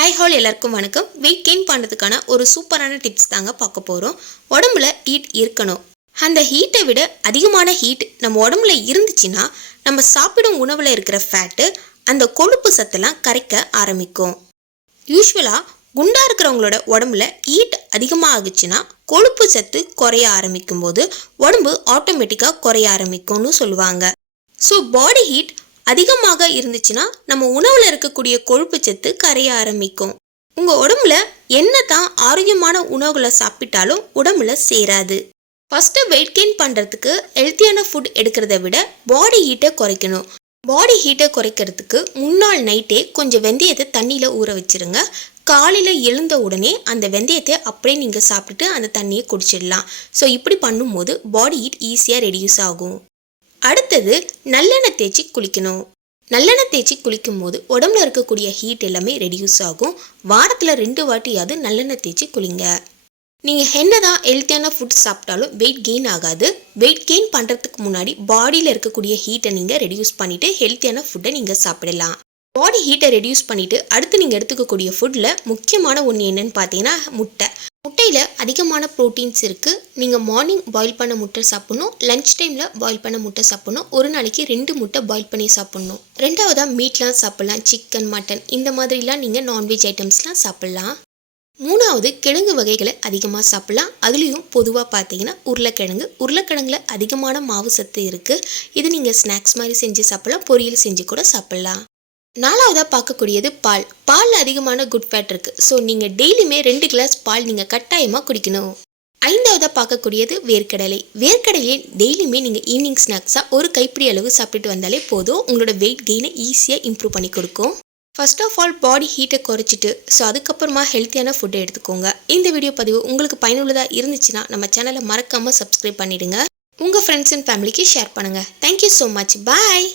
High hall எல்லாருக்கும் வணக்கம். Weight gain பண்ணுறதுக்கான ஒரு சூப்பரான டிப்ஸ் தாங்க பார்க்க போகிறோம் உடம்புல ஹீட் இருக்கணும். அந்த ஹீட்டை விட அதிகமான ஹீட் நம்ம உடம்புல இருந்துச்சுன்னா நம்ம சாப்பிடும் உணவில் இருக்கிற ஃபேட்டு அந்த கொழுப்பு சத்தெல்லாம் கரைக்க ஆரம்பிக்கும். யூஸ்வலாக குண்டாக இருக்கிறவங்களோட உடம்புல ஹீட் அதிகமாக ஆகுச்சுன்னா கொழுப்பு சத்து குறைய ஆரம்பிக்கும் போது உடம்பு ஆட்டோமேட்டிக்காக குறைய ஆரம்பிக்கும்னு சொல்லுவாங்க. ஸோ பாடி ஹீட் அதிகமாக இருந்துச்சுன்னா நம்ம உணவில் இருக்கக்கூடிய கொழுப்பு சத்து கரைய ஆரம்பிக்கும். உங்கள் உடம்புல என்ன தான் ஆரோக்கியமான உணவுகளை சாப்பிட்டாலும் உடம்புல சேராது. ஃபஸ்ட்டு வெயிட் கெயின் பண்ணுறதுக்கு ஹெல்த்தியான ஃபுட் எடுக்கிறத விட பாடி ஹீட்டை குறைக்கணும். பாடி ஹீட்டை குறைக்கிறதுக்கு முன்னாள் நைட்டே கொஞ்சம் வெந்தயத்தை தண்ணியில் ஊற வச்சிருங்க. காலையில் எழுந்த உடனே அந்த வெந்தயத்தை அப்படியே நீங்கள் சாப்பிட்டுட்டு அந்த தண்ணியை குடிச்சிடலாம். ஸோ இப்படி பண்ணும்போது பாடி ஹீட் ஈஸியாக ரெடியூஸ் ஆகும். அடுத்தது நல்லெண்ணெய் தேய்ச்சி குளிக்கணும். நல்லெண்ணெய் தேய்ச்சி குளிக்கும் போது உடம்புல இருக்கக்கூடிய ஹீட் எல்லாமே ரெடியூஸ் ஆகும். வாரத்தில் ரெண்டு வாட்டியாவது நல்லெண்ணெய் தேய்ச்சி குளிங்க. நீங்கள் என்ன தான் ஹெல்த்தியான ஃபுட் சாப்பிட்டாலும் வெயிட் கெயின் ஆகாது. வெயிட் கெயின் பண்ணுறதுக்கு முன்னாடி பாடியில் இருக்கக்கூடிய ஹீட்டை நீங்கள் ரெடியூஸ் பண்ணிவிட்டு ஹெல்த்தியான ஃபுட்டை நீங்கள் சாப்பிடலாம். பாடி ஹீட்டை ரெடியூஸ் பண்ணிவிட்டு அடுத்து நீங்கள் எடுத்துக்கக்கூடிய ஃபுட்டில் முக்கியமான ஒன்று என்னென்னு பார்த்தீங்கன்னா முட்டை. அதிகமான ப்ரோட்டீன்ஸ் இருக்குது நீங்கள் மார்னிங் பாயில் பண்ண முட்டை சாப்பிட்ணும். லஞ்ச் டைமில் பாயில் பண்ண முட்டை சாப்பிட்ணும். ஒரு நாளைக்கு ரெண்டு முட்டை பாயில் பண்ணி சாப்பிட்ணும். ரெண்டாவதாக மீட்லாம் சாப்பிட்லாம். சிக்கன் மட்டன் இந்த மாதிரிலாம் நீங்கள் நான்வெஜ் ஐட்டம்ஸ்லாம் சாப்பிட்லாம். மூணாவது கிழங்கு வகைகளை அதிகமாக சாப்பிட்லாம். அதுலேயும் பொதுவாக பார்த்தீங்கன்னா உருளைக்கிழங்கு. உருளைக்கிழங்குல அதிகமான மாவு சத்து இருக்குது இது நீங்கள் ஸ்நாக்ஸ் மாதிரி செஞ்சு சாப்பிட்லாம். பொரியல் செஞ்சு கூட சாப்பிட்லாம். நாலாவதாக பார்க்கக்கூடியது பால். பாலில் அதிகமான குட் ஃபேட் இருக்குது ஸோ நீங்கள் டெய்லியுமே ரெண்டு கிளாஸ் பால் நீங்கள் கட்டாயமாக குடிக்கணும். ஐந்தாவதாக பார்க்கக்கூடியது வேர்க்கடலை. வேர்க்கடலையை டெய்லியுமே நீங்கள் ஈவினிங் ஸ்நாக்ஸாக ஒரு கைப்பிடி அளவு சாப்பிட்டுட்டு வந்தாலே போதும். உங்களோட வெயிட் கெயினை ஈஸியாக இம்ப்ரூவ் பண்ணி கொடுக்கும். ஃபர்ஸ்ட் ஆஃப் ஆல் பாடி ஹீட்டை குறைச்சிட்டு ஸோ அதுக்கப்புறமா ஹெல்த்தியான ஃபுட்டை எடுத்துக்கோங்க. இந்த வீடியோ பதிவு உங்களுக்கு பயனுள்ளதாக இருந்துச்சுன்னா நம்ம சேனலை மறக்காமல் சப்ஸ்கிரைப் பண்ணிடுங்க. உங்கள் ஃப்ரெண்ட்ஸ் அண்ட் ஃபேமிலிக்கு ஷேர் பண்ணுங்கள் thank you so much bye